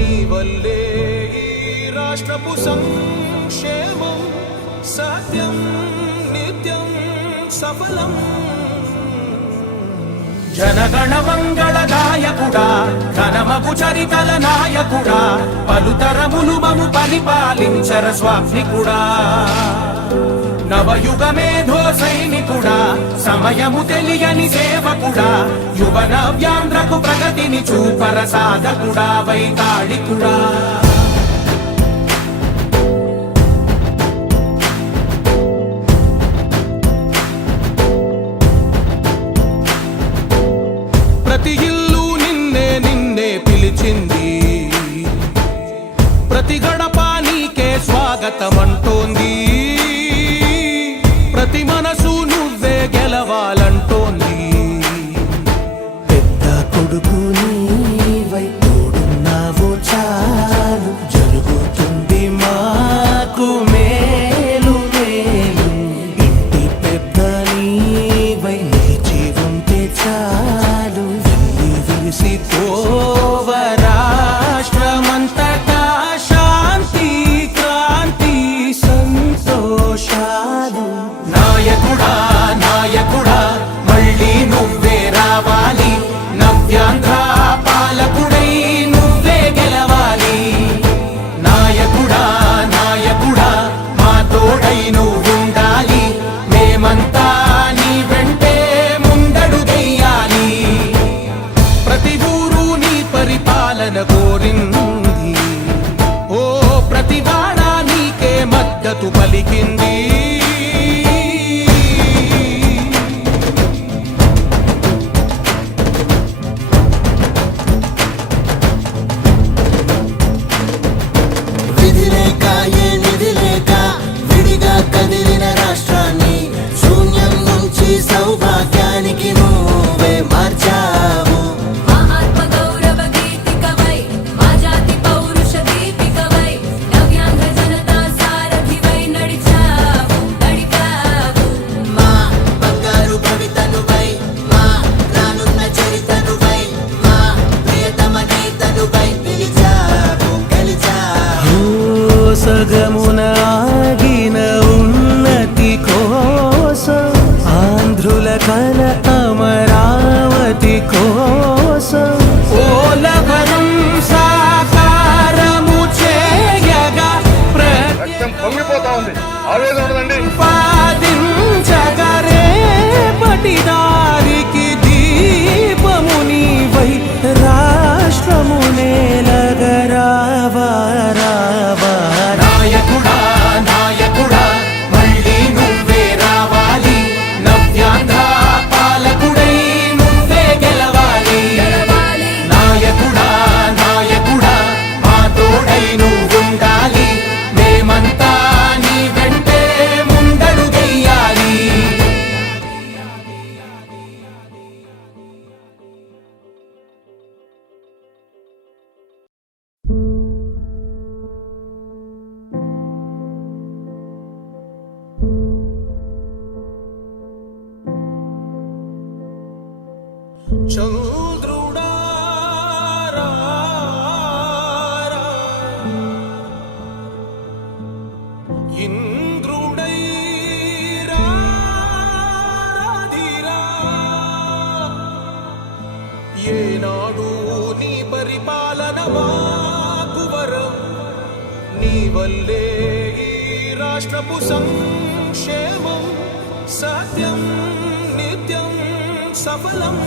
నీ వల్లే ఈ రాష్ట్రపు సంక్షేమం సత్యం నిత్యం సఫలం. జనగణ మంగళ గాయకుడా ఘనమగు చరితల నాయకుడా పలుతరములు మము పరిపాలించర స్వామికుడా. నవయుగ మేధో సైనికుడా సమయము తెలియని సేవకుడా యువ నవ్యాంధ్రకు ప్రగతిని చూపర సాధకుడా వైతాళికుడా. ప్రతి ఇల్లు నిన్నే నిన్నే పిలిచింది, ప్రతి గడప నీకే స్వాగతమంటోంది, ప్రతి మనసు నువ్వే గెలవాలంటోంది. పెద్ద కొడుకు నీవై తోడున్నావు చాలు జరుగుతుంది మాకు మేలు మేలు. ఇంటి పెద్ద నీవై నిలిచి ఉంటే చాలు విలిసి పోవ రాష్ట్రమంతటా శాంతి క్రాంతి సంతోషాలు. నాయకుడా నాయకుడా మళ్ళీ నువ్వే రావాలి, నవ్యాంధ్ర పాలకుడై నువ్వే గెలవాలి. నాయకుడా నాయకుడా మా తోడై నువ్వుండాలి, మేమంతా నీ వెంటే ముందడుగెయ్యాలి. ప్రతి ఊరు నీ పరిపాలన కోరింది, ఓ ప్రతి వాడ నీకే మద్దతు పలికింది. విధిలేక ఏ నిధిలేక విడిగా కదిలిన రాష్ట్రాన్ని శూన్యం నుంచి సౌభాగ్యానికి నువ్వే మార్చావు. ఆత్మ గౌరవ గీతికవై మా జాతి పౌరుష దీపికవై నవ్యాంధ్ర జనతా సారథివై నడిచావు నడిపావు. మా బంగారు భవితనువై మా రానున్న చరితనువై మా ప్రియతమ నేతనువై పిలిచావు గెలిచావు. సగమున ఆగిన ఉన్నతి కోసం ఆంధ్రుల కల అమరావతి కోసం ఓలవరం సాకారము చేయగా రక్తం పొంగిపోతా ఉంది, ఆవేదన ఉండదండి. ప్రతిపాదించగరే పటిదారికి దీపము నీవై రాష్ట్రము నేలగరావా రావా. నాయకుడా నాయకుడా మళ్ళీ నువ్వే రావాలి, నవ్యాంధ్ర పాలకుడై నువ్వే గెలవాలి. నాయకుడా నాయకుడా మా తోడై నువ్వుండాలి, మేమంతా నీ వెంటే ముందడుగెయ్యాలి. చంద్రుడా రా రా, ఇంద్రుడై రాధిరా. ఏనాడు నీ పరిపాలన మాకు వరం, నీ వల్లే ఈ రాష్ట్రపు సంక్షేమం సత్యం నిత్యం సఫలం.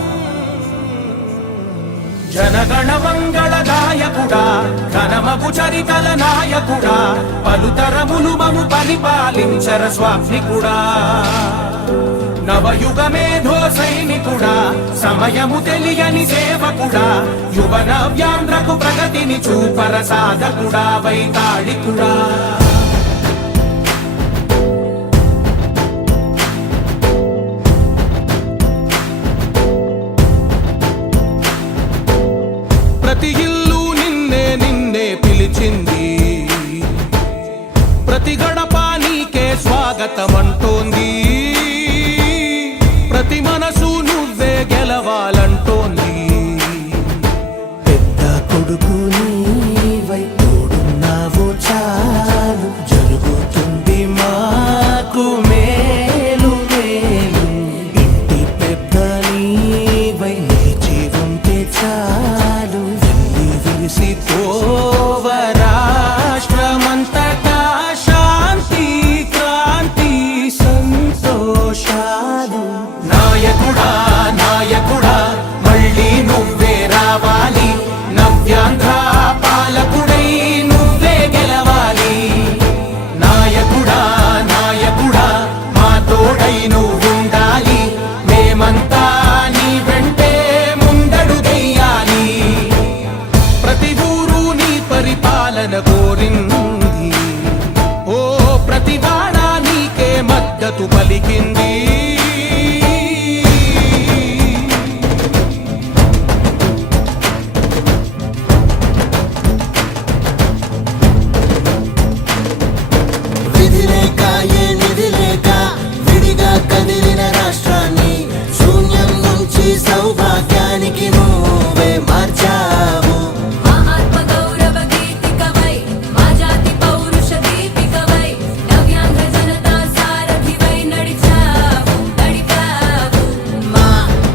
జనగణ మంగళ గాయకుడా ఘనమగు చరితల నాయకుడా పలుతరములు మము పరిపాలించర స్వామికుడా. నవయుగ మేధో సైనికుడా సమయము తెలియని సేవకుడా యువ నవ్యాంధ్రకు ప్రగతిని చూపర సాధకుడా వైతాళికుడా. ప్రతి ఇల్లు నిన్నే నిన్నే పిలిచింది, ప్రతి గడప నీకే స్వాగతమంటోంది, ప్రతి మనసు నువ్వే గెలవాలంటోంది. పెద్ద కొడుకు నీ మురిసిపోవ రాష్ట్రమంతటా శాంతి క్రాంతి సంతోషాలు. నాయకుడా నాయకుడా మళ్ళీ నువ్వే రావాలి, నవ్యాంధ్ర పాలకుడై నువ్వే గెలవాలి. నాయకుడా నాయకుడా మా తోడై నువ్వుండాలి, మేమంతా నీ వెంటే ముందడుగెయ్యాలి. ప్రతి ఊరు నీ పరిపాలన కోరింది, ఓ ప్రతి వాడ నీకే మద్దతు పలికింది. విధి లేక ఏ నిధి లేక విడిగా కదిలిన రాష్ట్రాన్ని శూన్యం నుంచి సౌభాగ్యానికి నువ్వే మార్చావు. మా ఆత్మ గౌరవ గీతికవై మా జాతి పౌరుష దీపికవై నవ్యాంధ్ర జనతా సారథివై నడిచావు నడిపావు. మా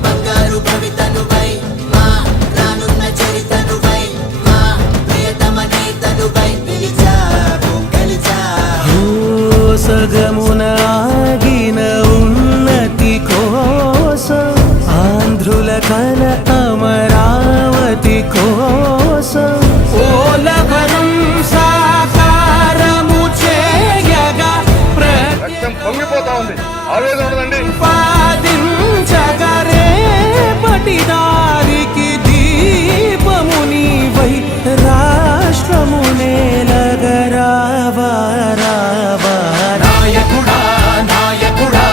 బంగారు భవితనువై మా రానున్న చరితనువై మా ప్రియతమ నేతనువై పిలిచావు గెలిచావు. సగమున ఆగిన ఉన్నతి కోసం, ఆంధ్రుల కల అమరావతి కోసం, పోలవరం సాకారము చేయగా రక్తం పొంగిపోతా ఉంది, ఆవేదన ఉండదండి. ప్రతిపాదించగా రేపటి దారికి దీపము నీవై రాష్ట్రము నేలగరావా రావా. నాయకుడా నాయకుడా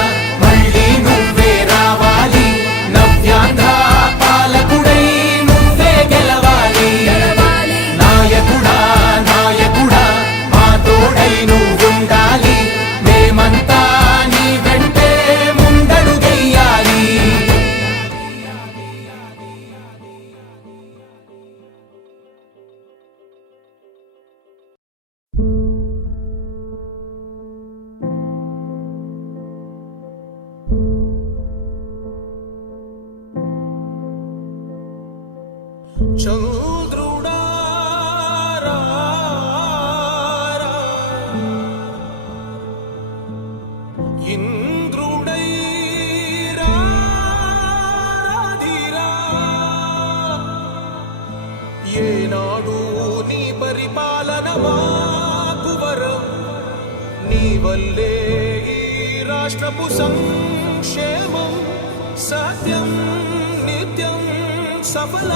మళ్ళీ నువ్వే రావాలి, నవ్యాంధ్ర పాలకుడై నువ్వే గెలవాలి. గెలవాలి. నాయకుడా నాయకుడా మా తోడై నువ్వుండాలి, మేమంతా నీ వెంటే ముందడుగెయ్యాలి. చంద్రుడా రా రా, ఇంద్రుడై రాధిరా. ఏనాడు నీ పరిపాలన మాకు వరం, నీ వల్లే ఈ రాష్ట్రపు సంక్షేమం సత్యం నిత్యం సఫలం.